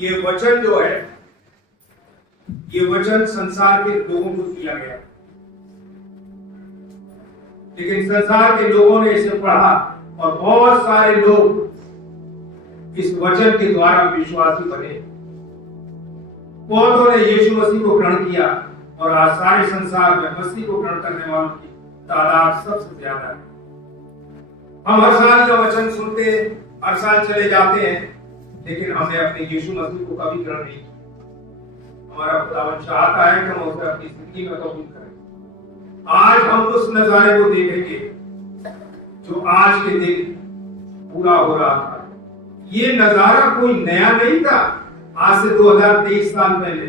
ये वचन जो है, ये वचन संसार के लोगों को दिया गया, लेकिन संसार के लोगों ने इसे पढ़ा और बहुत सारे लोग इस वचन के द्वारा विश्वासी बने। बहुतों ने यीशु मसीह को ग्रहण किया और आज सारे संसार में मसीह को ग्रहण करने वालों की तादाद सबसे ज्यादा है। हम हर साल का वचन सुनते, हर साल चले जाते हैं, लेकिन हमने अपने यीशु मसीह को कभी ग्रहण नहीं किया। हमारा खुदावन चाहता है कि हम उसे अपनी जिंदगी में कबूल करें। आज हम उस नजारे को देखेंगे जो आज के दिन पूरा हो रहा था। ये नजारा कोई नया नहीं था। आज से 2023 साल पहले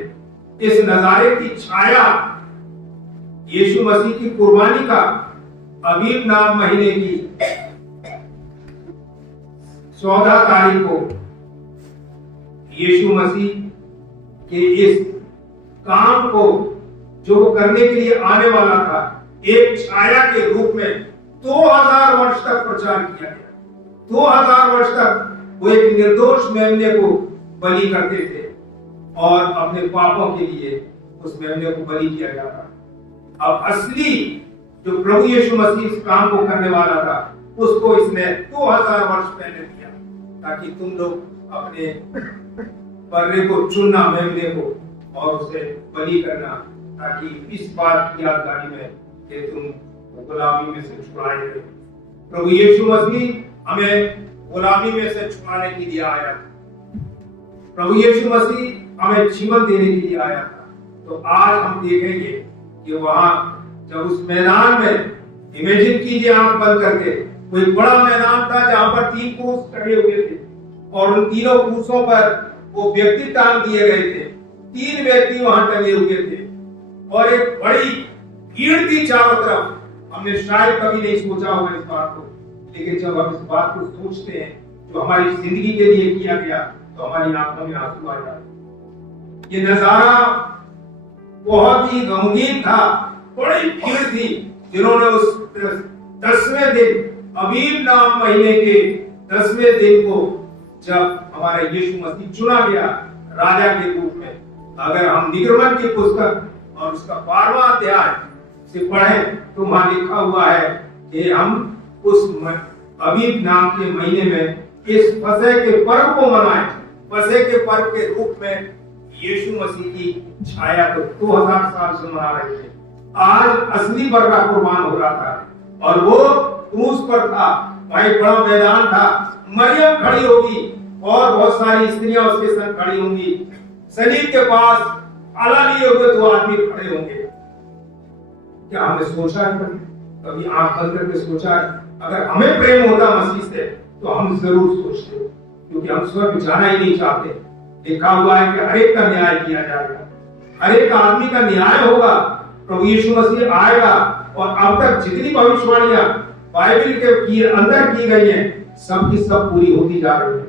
इस नजारे की छाया यीशु मसीह की कुर्बानी का अबीब नाम महीने की 14 तारीख को यीशु मसीह के इस काम को जो वो करने के लिए आने वाला था, एक छाया के रूप में 2000 वर्ष तक प्रचार किया गया। 2000 वर्ष तक वो एक निर्दोष मेमने को बलि करते थे और अपने पापों के लिए उस मेमने को बलि किया जाता। अब असली जो प्रभु यीशु मसीह इस काम को करने वाला था, उसको इसने 2000 वर्ष पहले दिया, ताकि तुम लोग अपने बर्रे को चुनना, मेमने को, और उसे बलि करना, ताकि इस बात की यादगारी में कि तुम गुलामी में से छुड़ाए गए। प्रभु यीशु मसीह हमें गुलामी में से छुड़ाने के लिए आया। प्रभु यीशु मसीह हमें जीवन देने के लिए आया था। तो आज हम देखेंगे कि वहां जब उस मैदान में, इमेजिन कीजिए आंख बंद करके, कोई बड़ा मैदान था जहां पर 3 क्रूस खड़े हुए थे और उन तीनों क्रूसों पर वो व्यक्ति टांग दिए गए थे। 3 व्यक्ति वहां टंगे हुए थे और एक बड़ी भीड़ थी चारों तरफ। हमने शायद कभी नहीं सोचा होगा इस बात को, लेकिन जब हम इस बात को सोचते हैं जो हमारी जिंदगी के लिए किया गया, तो हमारी आंखों में आंसू आ जाते हैं। ये नजारा बहुत ही गमगीन था। बड़ी भीड़ थी जिन्होंने उस 10वें दिन, अबीब नाम महीने के 10वें दिन को, जब हमारा यीशु मसीह चुना गया राजा के रूप में। अगर हम निर्गमन की पुस्तक और उसका 12वां अध्याय से पढ़ें तो वहां लिखा हुआ है कि हम उस अबीब नाम के महीने में इस फसह के पर्व को मनाएं। फसह के पर्व के रूप में यीशु मसीह की छाया को 2000 साल से मना रहे थे। आज असली बर्रा कुर्बान हो रहा था और वो क्रूस पर था। वहीं बड़ा मैदान था। मरियम खड़ी होगी और बहुत सारी स्त्रियां उसके संग खड़ी होंगी। सलीब के पास आला लिए हुए 2 आदमी खड़े होंगे। क्या हमने सोचा है कभी आंख बंद करके सोचा है? अगर हमें प्रेम होता मसीह से तो हम जरूर सोचते, क्योंकि हम स्वर्ग जाना ही नहीं चाहते। लिखा हुआ है कि हर एक का न्याय किया जाएगा, हर एक आदमी का न्याय होगा। प्रभु यीशु मसीह आएगा और अब तक जितनी भविष्यवाणियां बाइबल के अंदर की गई हैं, सब की सब पूरी होती जा रही है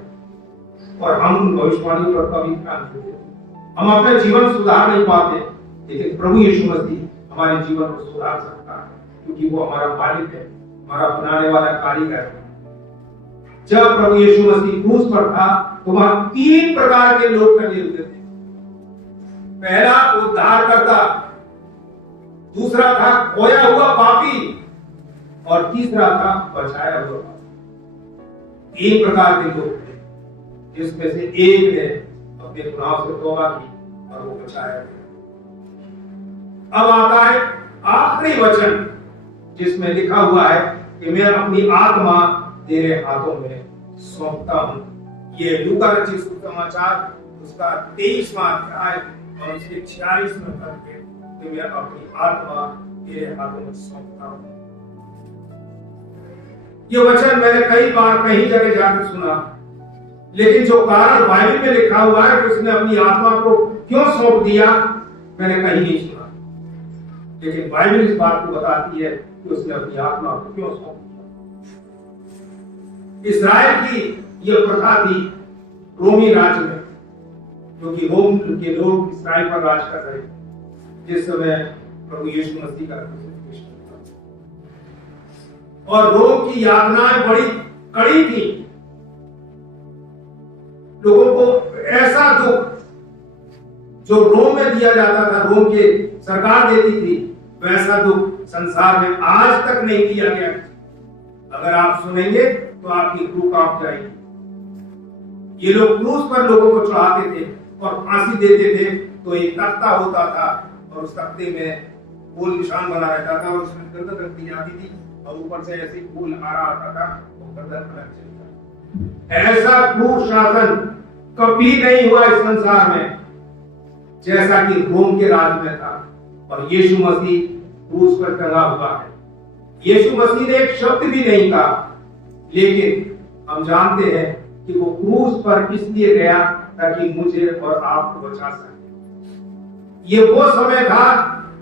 और हम उन भविष्यवाणियों पर कभी ध्यान नहीं देते। हम अपना जीवन सुधार नहीं पाते, लेकिन प्रभु यीशु मसीह हमारे जीवन को सुधार सकता है, क्योंकि वो हमारा मालिक है, हमारा बनाने वाला कारीगर है। जब प्रभु यीशु मसीह क्रूस पर था तो वहां 3 प्रकार के लोग खड़े हुए थे। पहला उद्धारकर्ता, दूसरा था खोया हुआ पापी और तीसरा था बचाया हुआ पापी। 3 प्रकार के लोग थे, जिसमें से एक ने अपने गुनाहों से तौबा की और वो बचाया गया। अब आता है आखिरी वचन, जिसमें लिखा हुआ है कि मैं अपनी आत्मा तेरे हाथों में सौंपता हूं। ये लूका रचित सुसमाचार उसका 23वां अध्याय और उसके 46वें पद में कि मैं अपनी आत्मा तेरे हाथों में सौंपता हूं। ये वचन मैंने कई बार कई जगह जाकर सुना, लेकिन जो कारण बाइबल में लिखा हुआ है कि उसने अपनी आत्मा को क्यों सौंप दिया, मैंने कहीं नहीं सुना। लेकिन बाइबल इस बात को बताती है कि उसने अपनी आत्मा को क्यों सौंप दिया। इस्राएल की यह प्रथा थी रोमी राज्य में, क्योंकि रोम के लोग इस्राएल पर राज कर रहे थे जिस समय प्रभु यीशु मसीह का क्रूसीफिक्शन था। और रोम की यातनाएं बड़ी कड़ी थी। लोगों को ऐसा दुख जो रोम में दिया जाता था, रोम के सरकार देती थी, वैसा दुख संसार में आज तक नहीं दिया गया। अगर आप सुनेंगे तो आपकी रूह कांप जाएगी। ये लोग क्रूस पर लोगों को चढ़ाते थे और फांसी देते थे, तो एक तख्ता होता था और उस तख्ते में गोल निशान बना रहता था और उसमें गर्दन रख दी जाती थी और ऊपर से ऐसे गोल आ रहा आता था, वो गर्दन पर चलता। ऐसा क्रूर शासन कभी नहीं हुआ इस संसार में जैसा कि रोम के राज में था। और यीशु मसीह क्रूस पर टंगा हुआ है। यीशु मसीह ने एक शब्द भी नहीं कहा, लेकिन हम जानते हैं कि वो क्रूस पर इसलिए गया ताकि मुझे और आपको बचा सके। ये वो समय था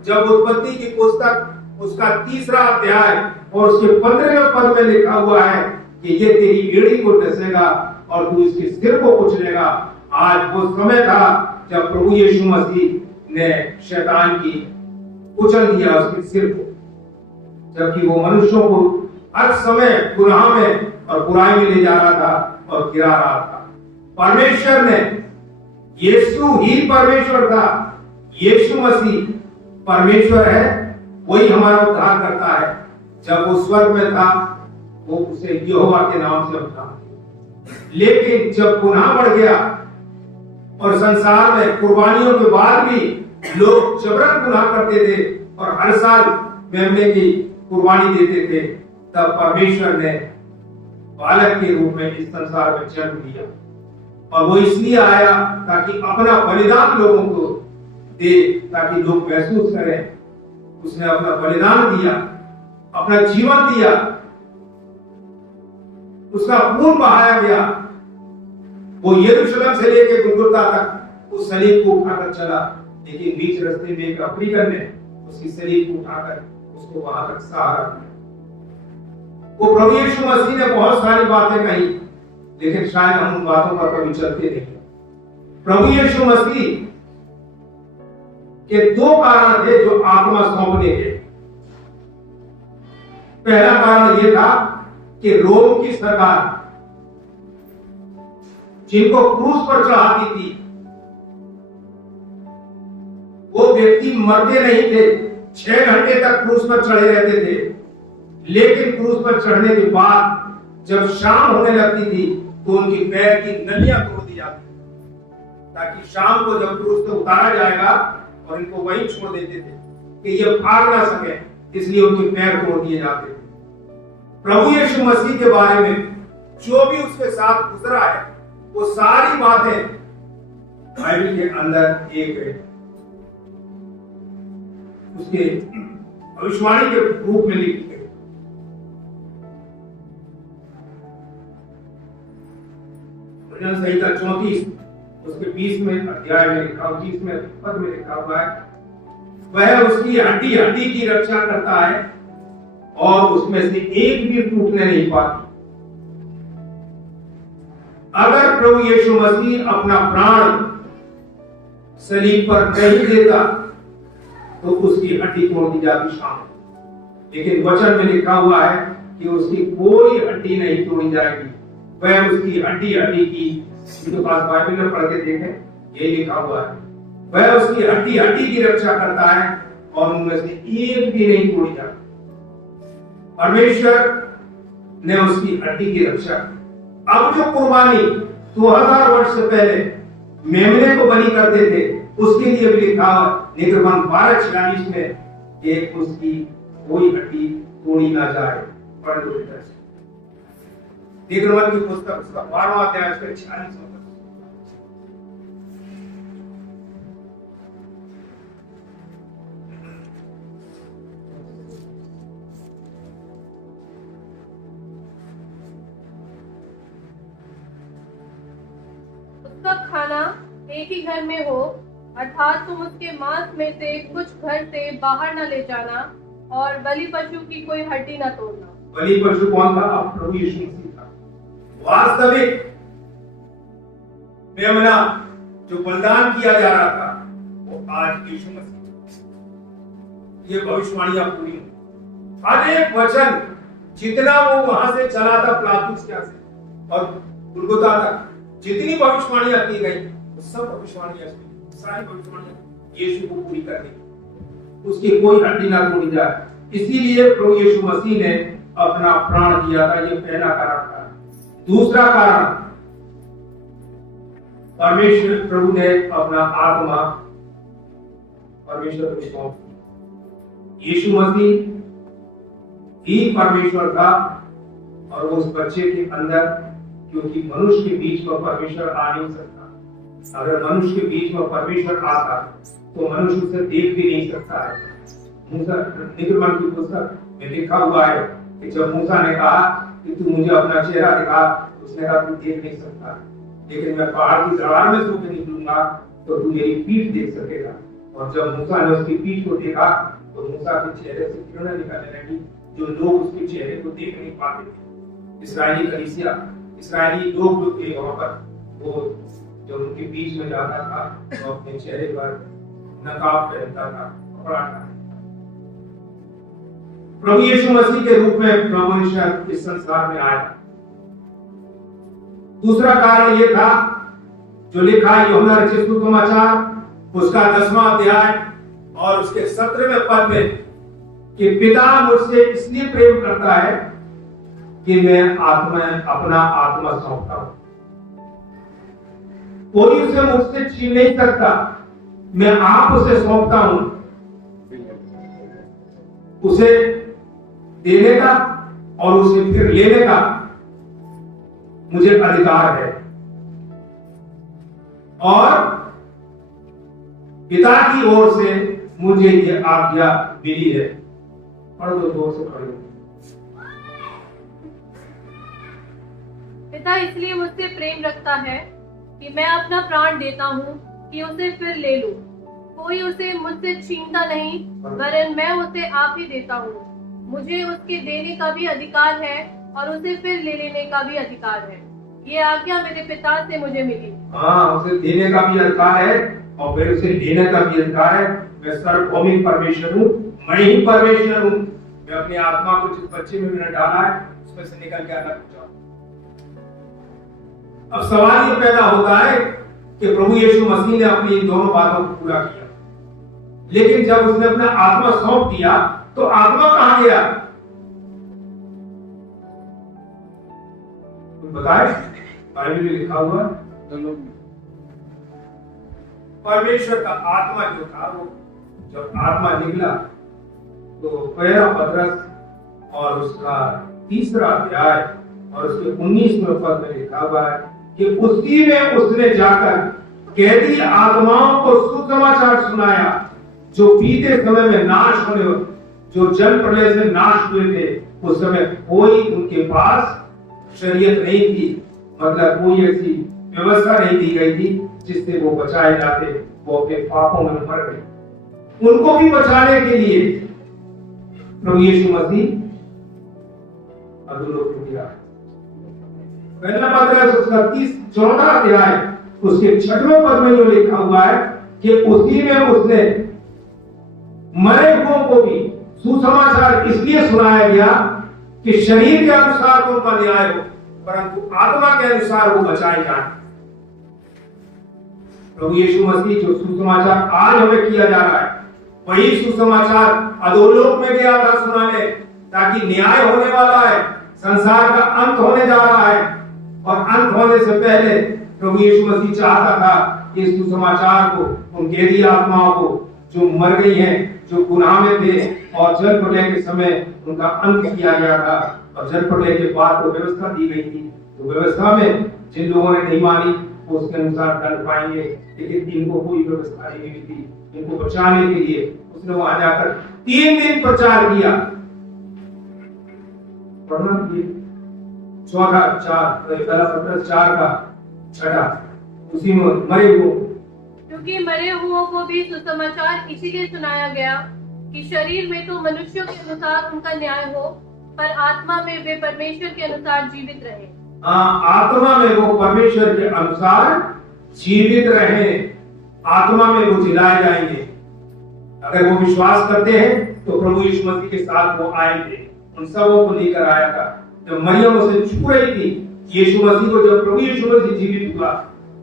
जब उत्पत्ति की पुस्तक उसका 3रा अध्याय और उसके 15वें पद में लिखा हुआ है कि ये तेरी एड़ी को डसेगा और तू इसके सिर को कुचलेगा। आज वो समय था जब प्रभु यीशु मसीह ने शैतान की कुचल दिया उसके सिर को, जबकि वो मनुष्यों को हर समय गुनाह में और बुराई में ले जा रहा था और गिरा रहा था। परमेश्वर ने, यीशु ही परमेश्वर था, यीशु मसीह परमेश्वर है, वही हमारा उद्धार करता है। जब वो स्वर्ग में था वो उसे यहोवा के नाम से उठा, लेकिन जब गुनाह बढ़ गया और संसार में कुर्बानियों के बाद भी लोग जबरन गुनाह करते थे और हर साल मेमने की कुर्बानी देते थे, तब परमेश्वर ने बालक के रूप में इस संसार में जन्म लिया। और वो इसलिए आया ताकि अपना बलिदान लोगों को दे, ताकि लोग महसूस करें उसने अपना बलिदान दिया, अपना जीवन दिया, उसका खून बहाया गया। वो यरूशलेम से लेकर गुलगुता तक उस सलीब को उठाकर चला, लेकिन बीच रास्ते में एक अफ्रीकन ने उसकी सलीब को उठाकर उसको वहां तक सहारा दिया। वो प्रभु यीशु मसीह ने बहुत सारी बातें कही, लेकिन शायद हम उन बातों पर कभी चलते नहीं। प्रभु यीशु मसीह के 2 कारण थे जो आत्मा सौंपने के। पहला कारण यह था कि रोम की सरकार जिनको क्रूस पर चढ़ाती थी, वो व्यक्ति मरते नहीं थे, 6 घंटे तक क्रूस पर चढ़े रहते थे। लेकिन क्रूस पर चढ़ने के बाद जब शाम होने लगती थी तो उनकी पैर की नलियां तोड़ दी जाती, ताकि शाम को जब क्रूस से उतारा जाएगा और इनको वहीं छोड़ देते थे कि ये भाग ना सके, इसलिए उनके पैर तोड़ दिए जाते थे। प्रभु यीशु मसीह के बारे में जो भी उसके साथ गुजरा है, वो सारी बातें बाइबल के अंदर एक उसके भविष्यवाणी के रूप में लिखी गई। भजन संहिता 34 उसके 20वें अध्याय में लिखा, 20वें पद में लिखा हुआ है, वह उसकी हड्डी हड्डी की रक्षा करता है और उसमें से एक भी टूटने नहीं पाती। अगर प्रभु यीशु मसीह अपना प्राण सलीब पर नहीं देता तो उसकी हड्डी तोड़ दी जाती शाम, लेकिन वचन में लिखा हुआ है कि उसकी कोई हड्डी नहीं तोड़ी जाएगी। वह उसकी हड्डी हड्डी की, तो पास बाइबल में पढ़ के देखें, यही लिखा हुआ है, वह उसकी हड्डी हड्डी की रक्षा करता है और उनमें से एक भी नहीं तोड़ी जाती। परमेश्वर ने उसकी हड्डी की रक्षा की। अब जो कुर्बानी 2000 वर्ष से पहले मेमने को बलि करते थे, उसके लिए भी लिखा निर्गमन 12:46 में एक उसकी कोई हड्डी तोड़ी ना जाए। पढ़ लो बेटा, निर्गमन की पुस्तक उसका 12वां अध्याय उसका 46। उसका खाना एक ही घर में हो, अर्थात तुम उसके मांस में से कुछ घर से बाहर न ले जाना और बलि पशु की कोई हड्डी न तोड़ना। बलि पशु कौन था? अब प्रभु यीशु मसीह था। वास्तविक मेमना जो बलिदान किया जा रहा था वो आज यीशु मसीह। ये भविष्यवाणियां पूरी हुई। हर एक वचन जितना वो वहां से चला था पिलातुस के से और गुलगुता तक, जितनी भविष्यवाणियां की गई वो सब भविष्यवाणियां, सारी भविष्यवाणियां यीशु को पूरी करनी, उसकी कोई हड्डी ना तोड़ी जाए। इसीलिए प्रभु यीशु मसीह ने अपना प्राण दिया था। ये पहला कारण था। दूसरा कारण, परमेश्वर प्रभु ने अपना आत्मा परमेश्वर को सौंप दिया। यीशु मसीह ही परमेश्वर था और उस बच्चे के अंदर, क्योंकि मनुष्य के बीच में परमेश्वर आ नहीं सकता। अगर मनुष्य के बीच में परमेश्वर आता तो मनुष्य उसे देख भी नहीं सकता है। मूसा निर्गमन की पुस्तक में लिखा हुआ है कि जब मूसा ने कहा कि तू मुझे अपना चेहरा दिखा, उसने कहा तू देख नहीं सकता, लेकिन मैं पहाड़ की दरार में से होकर निकलूंगा तो तू मेरी पीठ देख सकेगा। और जब मूसा ने उसकी पीठ को देखा तो मूसा के चेहरे से किरणें निकलने लगी, जो लोग उसके चेहरे को देख नहीं पाते थे। इस्राएली कलीसिया, इस्राएली लोग जो थे वहां पर, वो जब उनके बीच में जाता था तो अपने चेहरे पर नकाब पहनता था, कपड़ा था। प्रभु यीशु मसीह के रूप में प्रभु यीशु इस संसार में आया। दूसरा कारण यह था जो लिखा है यूहन्ना रचित सुसमाचार उसका 10वां अध्याय और उसके 17वें पद में कि पिता मुझसे इसलिए प्रेम करता है कि मैं अपना आत्मा सौंपता हूं। कोई उसे मुझसे छीन नहीं सकता, मैं आप उसे सौंपता हूं। उसे देने का और उसे फिर लेने का मुझे अधिकार है। और पिता की ओर से मुझे यह आज्ञा मिली है। पढ़ दो, जोर से पढ़ो। पिता इसलिए मुझसे प्रेम रखता है कि मैं अपना प्राण देता हूँ कि उसे फिर ले लूं। कोई उसे मुझसे छीनता नहीं, वरन मैं उसे आप ही देता हूँ। मुझे उसके देने का भी अधिकार है और उसे फिर ले लेने का भी अधिकार है। ये आज्ञा मेरे पिता से मुझे मिली। हाँ, उसे देने का भी अधिकार है और फिर उसे लेने का भी अधिकार है। मैं सार्वभौमिक परमेश्वर हूँ, मैं ही परमेश्वर हूँ। मैं अपनी आत्मा को जिस बच्चे में मैंने डाला है उसमें से निकल के अलग हो जाऊं। अब सवाल ये पैदा होता है कि प्रभु यीशु मसीह ने अपनी इन दोनों बातों को पूरा किया, लेकिन जब उसने अपना आत्मा सौंप दिया तो आत्मा कहां गया? बताए, बाइबल में लिखा हुआ परमेश्वर का आत्मा जो था वो जब आत्मा निकला तो पहला पतरस और उसका 3रा अध्याय और उसके 19वें पद में लिखा हुआ है कि उसी में उसने जाकर कैदी आत्माओं को सुसमाचार सुनाया जो बीते समय में नाश होने, जो जल प्रलय से नाश हुए थे। उस समय कोई उनके पास शरीयत नहीं थी, मतलब कोई ऐसी व्यवस्था नहीं दी गई थी जिससे वो बचाए जाते। वो अपने पापों में मर गए। उनको भी बचाने के लिए प्रभु यीशु मसीह अधोलोक में गिरा। पहला पतरस उसका 14 अध्याय उसके 6वें पद में जो लिखा हुआ है कि उसी में उसने मरे हुओं को भी सुसमाचार इसलिए सुनाया गया कि शरीर के अनुसार तो उनका न्याय हो, परंतु आत्मा के अनुसार वो बचाए जाए। प्रभु यीशु मसीह जो सुसमाचार आज हमें किया जा रहा है, वही सुसमाचार अधोलोक में गया था सुनाने, ताकि न्याय होने वाला है, संसार का अंत होने जा रहा है। और अंत होने से पहले प्रभु यीशु मसीह चाहता था कि इस सुसमाचार को उन कैदी आत्माओं को जो मर गई हैं, जो गुनाह में थे और जल प्रलय के समय उनका अंत किया गया था, और जल प्रलय के बाद तो व्यवस्था दी गई थी। तो व्यवस्था में जिन लोगों ने नहीं मानी वो उसके अनुसार दंड पाएंगे, लेकिन इनको कोई व्यवस्था नहीं मिली थी। इनको बचाने के लिए उसने वहां जाकर 3 दिन प्रचार किया। पढ़ना चौथा 4 का 6 उसी में मरे हुए, क्योंकि मरे हुओं को भी सुसमाचार इसीलिए सुनाया गया कि शरीर में तो मनुष्यों के अनुसार उनका न्याय हो, पर आत्मा में वे परमेश्वर के अनुसार जीवित रहे। आत्मा में वो परमेश्वर के अनुसार जीवित रहे, आत्मा में वो जिलाए जाएंगे। अगर वो विश्वास करते हैं तो प्रभु यीशु मसीह के साथ वो आएंगे। उन सबों को लेकर आया था। जब मरियम उसे छू रही थी, यीशु मसीह को जब प्रभु यीशु मसीह जीवित हुआ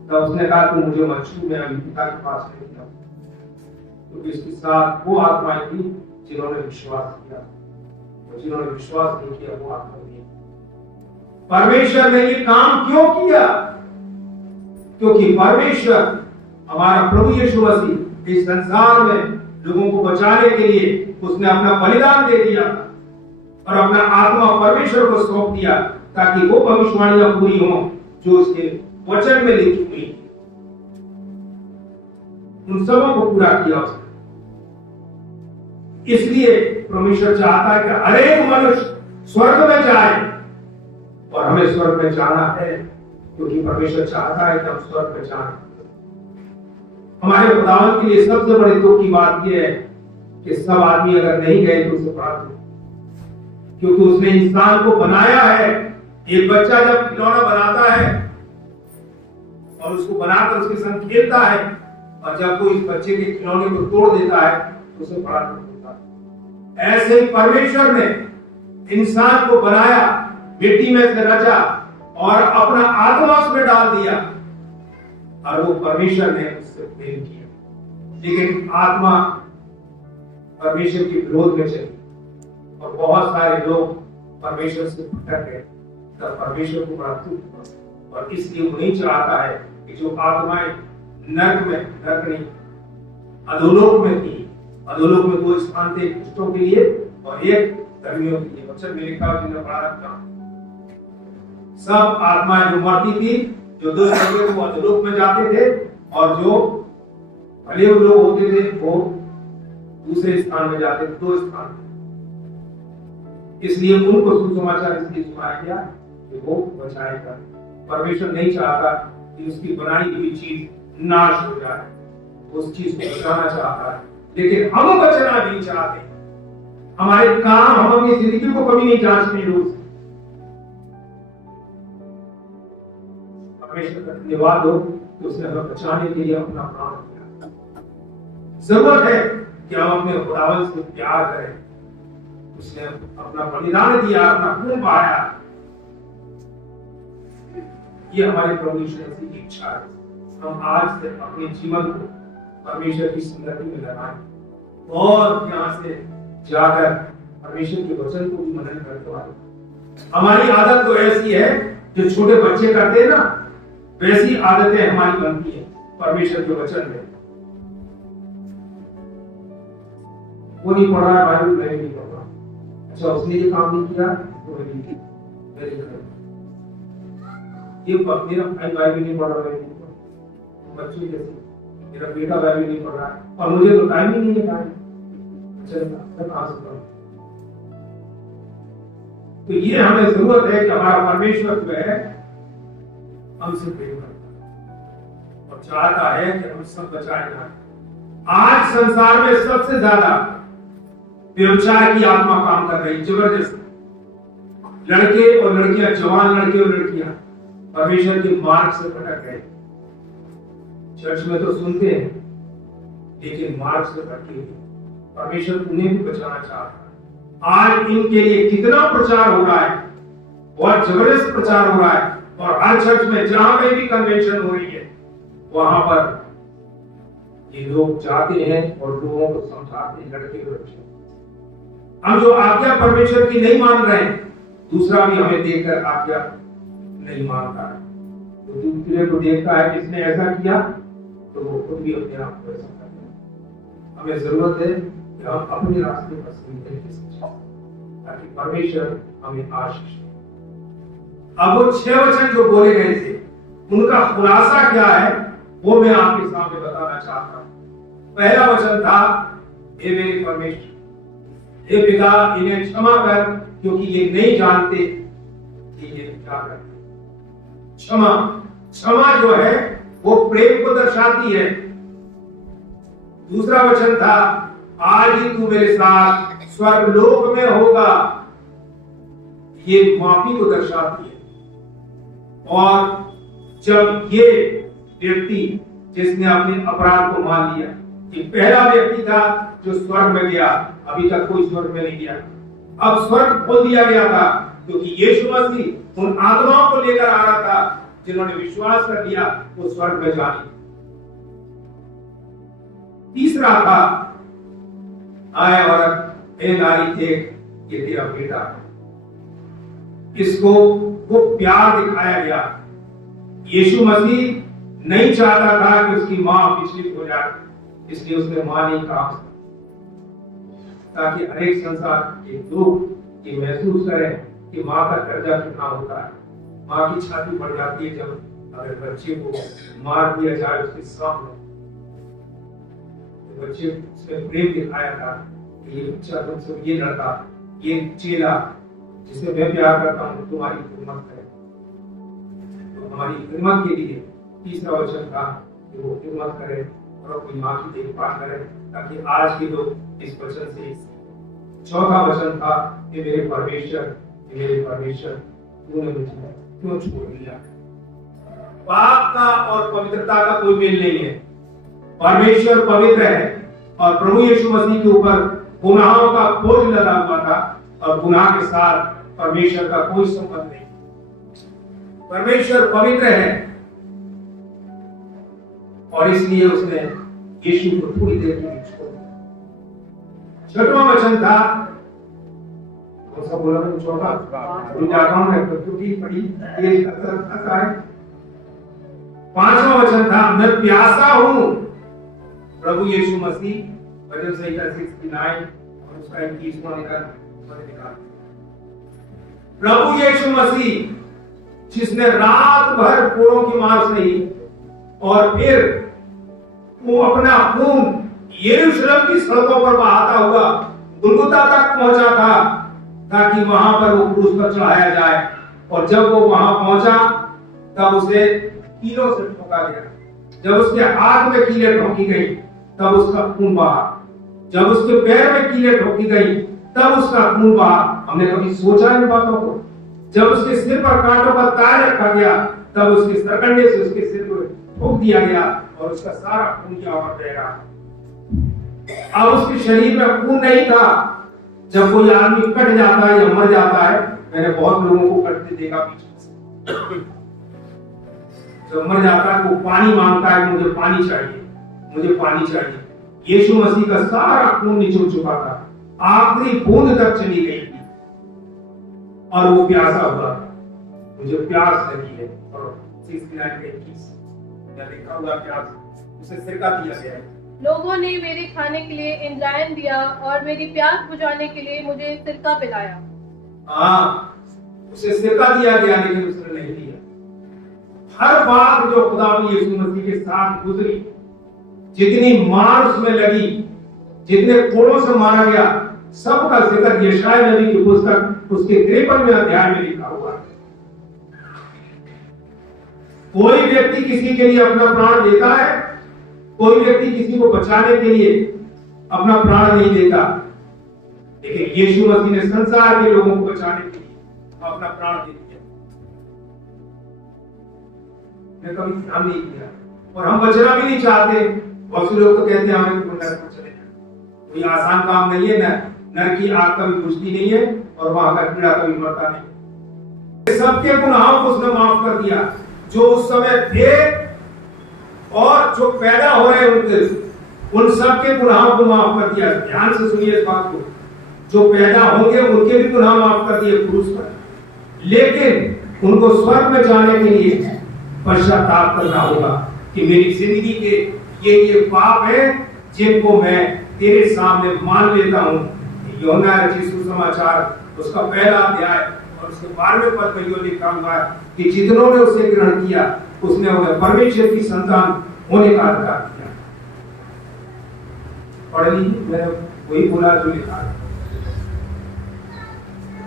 तब उसने कहा तुम मुझे मत छू, मैं अभी पिता के पास नहीं जाऊँ, क्योंकि इसके साथ वो आत्माएं थी जिन्होंने विश्वास किया, और जिन्होंने विश्वास नहीं किया वो आत्मा नहीं। परमेश्वर ने ये काम क्यों किया? क्योंकि परमेश्वर हमारा प्रभु यीशु मसीह इस संसार में लोगों को बचाने के लिए उसने अपना बलिदान दे दिया और अपना आत्मा परमेश्वर को सौंप दिया ताकि वो भविष्यवाणियां पूरी हों जो उसके वचन में लिखी हुई, उन सबों को पूरा किया उसने। इसलिए परमेश्वर चाहता है कि हर एक मनुष्य स्वर्ग में जाए, और हमें स्वर्ग में जाना है क्योंकि परमेश्वर चाहता है कि हम स्वर्ग में जाएं। हमारे खुदावंद के लिए सबसे बड़ी दुख की बात यह है कि सब आदमी अगर नहीं गए तो उसे प्राप्त हो, क्योंकि उसने इंसान को बनाया है। एक बच्चा जब खिलौना बनाता है और उसको बनाकर उसके संग खेलता है, और जब कोई इस बच्चे के खिलौने को तोड़ देता है तो उसे बड़ा दुख होता है। ऐसे ही परमेश्वर ने इंसान को बनाया, मिट्टी में से रचा और अपना आत्मा उसमें डाल दिया, और वो परमेश्वर ने उससे प्रेम किया। लेकिन आत्मा परमेश्वर के विरोध में चली और बहुत सारे लोग परमेश्वर से भटक गए, तब परमेश्वर को बड़ा दुख हुआ। और इसलिए वो नहीं चाहता है कि जो आत्माएं नरक में, नरक नहीं, अधोलोक में थी, अधोलोक में दो स्थान थे, दुष्टों के लिए और एक धर्मियों के लिए। वचन में लिखा है, जिन्हें पढ़ा रखा, सब आत्माएं जो मरती थी, जो दुष्ट थे वो अधोलोक में जाते थे, और जो भले लोग होते थे वो दूसरे स्थान में जाते थे, दो स्थान। इसलिए उनको सुसमाचार इसलिए सुनाया गया कि वो बचाएगा। परमेश्वर नहीं चाहता कि उसकी बनाई हुई चीज नाश हो जाए, उस चीज को बचाना चाहता है। लेकिन हम बचना नहीं चाहते। हमारे काम, हम अपनी जिंदगी को कभी नहीं जांचते रोज। परमेश्वर का धन्यवाद हो कि उसने हमें बचाने के लिए अपना प्राण दिया। जरूरत है कि हम अपने खुदावंद से प्यार करें। उसने अपना बलिदान दिया, अपना खून बहाया। ये हमारे प्रभु यीशु मसीह की इच्छा है। हम आज से अपने जीवन को परमेश्वर की संगति में लगाएं और यहाँ से जाकर परमेश्वर के वचन को भी मनन करते हैं। हमारी आदत तो ऐसी है जो छोटे बच्चे करते हैं ना, वैसी आदतें हमारी बनती है परमेश्वर के वचन में। वो नहीं पढ़ रहा है बाइबल, मैं भी नहीं पढ़ रहा। अच्छा, उसने ये काम नहीं किया तो मैं भी ये मेरा भाई बाइबल नहीं पढ़ रहा है, बच्चे जैसे मेरा बेटा बाइबल नहीं पढ़ रहा है और मुझे तो टाइम ही नहीं है। तो ये हमें जरूरत है कि हमारा परमेश्वर जो है हमसे प्रेम करता है और चाहता है कि हम सब बचाए जाए। आज संसार में सबसे ज्यादा व्यभिचार की आत्मा काम कर रही, जबरदस्त। लड़के और लड़कियां, जवान लड़के और लड़कियां परमेश्वर के मार्ग से भटक गए। चर्च में तो सुनते हैं लेकिन मार्ग से भटके हुए। परमेश्वर उन्हें भी बचाना चाहता है। आज इनके लिए कितना प्रचार हो रहा है, बहुत जबरदस्त प्रचार हो रहा है। और हर चर्च में जहां कहीं भी कन्वेंशन हो रही है वहां पर ये लोग जाते हैं और लोगों को समझाते हैं, लड़के को लड़कियों। हम जो आज्ञा परमेश्वर की नहीं मान रहे हैं, दूसरा भी हमें देखकर आज्ञा नहीं मानता है। तो दूसरे को देखता है किसने ऐसा किया तो वो खुद भी अपने आप को ऐसा करता है। हमें जरूरत है कि हम अपने रास्ते पर सही तरीके से चलें ताकि परमेश्वर हमें आशीष। अब वो 6 वचन जो बोले गए थे उनका खुलासा क्या है वो मैं आपके सामने बताना चाहता हूं। पहला वचन था, हे मेरे परमेश्वर, हे पिता, इन्हें क्षमा कर क्योंकि ये नहीं जानते कि ये क्या करते। क्षमा, क्षमा जो है वो प्रेम को दर्शाती है। दूसरा वचन था, आज ही तू मेरे साथ स्वर्गलोक में होगा। ये माफी को दर्शाती है। और जब ये व्यक्ति जिसने अपने अपराध को मान लिया, ये पहला व्यक्ति था जो स्वर्ग में गया, अभी तक कोई स्वर्ग में नहीं गया। अब स्वर्ग खोल दिया गया था क्योंकि यीशु मसीह उन आत्माओं को लेकर आ रहा था जिन्होंने विश्वास कर लिया वो स्वर्ग में जाने। तीसरा था, आए औरत हे नारी देख ये तेरा बेटा। इसको वो प्यार दिखाया गया। यीशु मसीह नहीं चाहता था कि उसकी मां विचलित हो जाए, इसलिए उसने मां नहीं कहा, ताकि हर एक संसार के लोग ये महसूस करें कि मां का दर्जा कितना होता है। मां की छाती बढ़ जाती है जब अगर बच्चे को मार दिया जाए उसके सामने। तो बच्चे उसमें प्रेम दिखाया था कि ये बच्चा तुमसे, ये लड़का, ये चेला जिसे मैं प्यार करता हूँ तुम्हारी खिदमत करे। तो हमारी खिदमत के लिए तीसरा वचन था कि वो खिदमत करे और अपनी माँ की देखभाल करे, ताकि आज के लोग इस वचन से। चौथा वचन था कि मेरे परमेश्वर तूने मुझे क्यों छोड़ दिया। पाप का और पवित्रता का कोई मेल नहीं है। परमेश्वर पवित्र है और प्रभु यीशु मसीह के ऊपर गुनाहों का बोझ लगा हुआ था और गुनाह के साथ परमेश्वर का कोई संबंध नहीं। परमेश्वर पवित्र है और इसलिए उसने यीशु को थोड़ी देर के लिए छोड़ दिया। छठवां वचन था, कौन सा बोला था? चौथा जाता हूं मैं क्योंकि बड़ी तेज आता है। पांचवा वचन था, मैं प्यासा हूं। प्रभु यीशु मसीह भजन संहिता 69 और उसका 21वां निकाल। प्रभु यीशु मसीह जिसने रात भर कोड़ों की मार सही और फिर वो अपना खून यरूशलेम की सड़कों पर बहाता हुआ गुलगुता तक पहुंचा था, ताकि वहां पर वो क्रूस पर चढ़ाया जाए। और जब वो वहां पहुंचा तब उसे कीलों से ठोका गया। जब उसके हाथ में कीलें ठोकी गई तब उसका खून बहा। जब उसके पैर में कीलें ठोकी गई तब उसका खून बहा। हमने कभी सोचा इन बातों को? जब उसके सिर पर कांटों का ताज रखा गया तब उसके सरकंडे से उसके सिर को ठोक दिया गया और उसका सारा खून यहाँ पर बह रहा। अब उसके शरीर में खून नहीं था। जब कोई आदमी कट जाता है या मर जाता है, मैंने बहुत लोगों को कटते देखा पीछे से। जब मर जाता है वो पानी मांगता है, मुझे पानी चाहिए, मुझे पानी चाहिए। यीशु मसीह का सारा खून निचुड़ चुका था, आखिरी बूंद तक चली गई थी और वो प्यासा हुआ। मुझे प्यास लगी है। और 69:21 लिखा हुआ प्यास, उसे सिरका दिया गया है। लोगों ने मेरे खाने के लिए इंद्रायण दिया और मेरी प्यास बुझाने के लिए मुझे सिरका पिलाया। हाँ, उसे सिरका दिया गया लेकिन उसने नहीं दिया। हर बात जो खुदा यीशु मसीह के साथ गुजरी, जितनी मार उसमें लगी, जितने कोड़ों से मारा गया, सबका जिक्र यशायाह नबी की पुस्तक उसके 53वें अध्याय में लिखा हुआ है। कोई व्यक्ति किसी के लिए अपना प्राण देता है, कोई व्यक्ति किसी को बचाने के लिए अपना प्राण नहीं देता, लेकिन यीशु मसीह ने संसार के लोगों को बचाने के लिए अपना प्राण दे दिया। मैं कभी ध्यान नहीं किया और हम बचना भी नहीं चाहते। बहुत से लोग तो कहते हैं हमें तो नरक में चले जाए। कोई आसान काम नहीं है। नरक की आग कभी बुझती नहीं है और वहां का कीड़ा कभी मरता नहीं। सबके गुनाहों को उसने माफ कर दिया, जो उस समय थे और जो पैदा हो रहे उनके, उन सबके गुनाहों को माफ कर दिया। ध्यान से सुनिए इस बात को, जो पैदा होंगे उनके भी गुनाह माफ कर दिए क्रूस पर, लेकिन उनको स्वर्ग में जाने के लिए पश्चाताप करना होगा कि मेरी जिंदगी के ये पाप है जिनको मैं तेरे सामने मान लेता हूँ। यूहन्ना रचित सुसमाचार उसका पहला अध्याय और उसके 12वें पद में यो लिखा हुआ है कि जितनों ने उसे ग्रहण किया उसने उन्हें परमेश्वर की संतान होने का अधिकार दिया। पढ़ लीजिए, मैंने वही बोला जो लिखा है।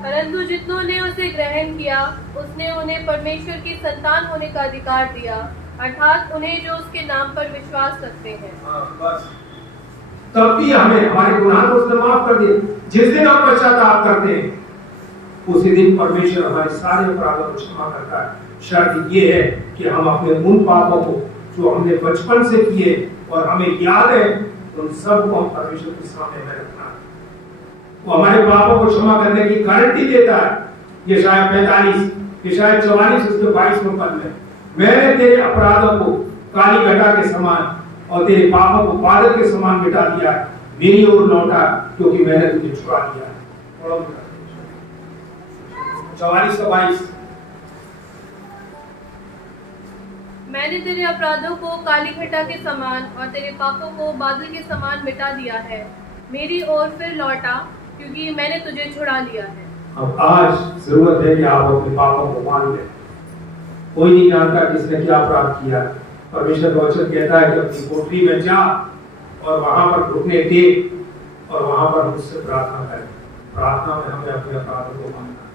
परंतु जितनों ने उसे ग्रहण किया उसने उन्हें परमेश्वर की संतान होने का अधिकार दिया, अर्थात उन्हें जो उसके नाम पर विश्वास रखते हैं। बस तब भी हमें हमारे गुनाह को उसने माफ कर दिए। जिस दिन हम पश्चाताप करते हैं उसी दिन परमेश्वर हमारे सारे अपराधों को क्षमा करता है। शर्त ये है कि हम अपने उन पापों को जो हमने बचपन से किए और हमें याद है उन सब को हम परमेश्वर के सामने में रखना है। वो हमारे पापों को क्षमा करने की गारंटी देता है। यशायाह 45 कि शायद 44 उसके 22वें पद में, मैंने तेरे अपराधों को काली घटा के समान और तेरे पापों को बादल के समान मिटा दिया, मेरी ओर लौटा क्योंकि मैंने तुझे छुड़ा लिया। 44 का 22। मैंने तेरे अपराधों को काली घटा के समान और तेरे पापों को बादल के समान मिटा दिया है, मेरी ओर फिर लौटा क्योंकि मैंने तुझे छुड़ा लिया है। अब आज जरूरत है कि आप अपने पापों को मान लें। कोई नहीं जानता किसने क्या अपराध किया। परमेश्वर का वचन कहता है कि अपनी कोठरी में जा और वहां पर घुटने टेक और वहां पर मुझसे प्रार्थना करें। प्रार्थना में हमें अपने अपराधों को मानना है।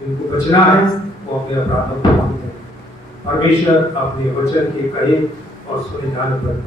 जिनको बचना है वो अपने अपराधों को मानते हैं। परमेश्वर अपने वचन के कहे और सुने जाने पर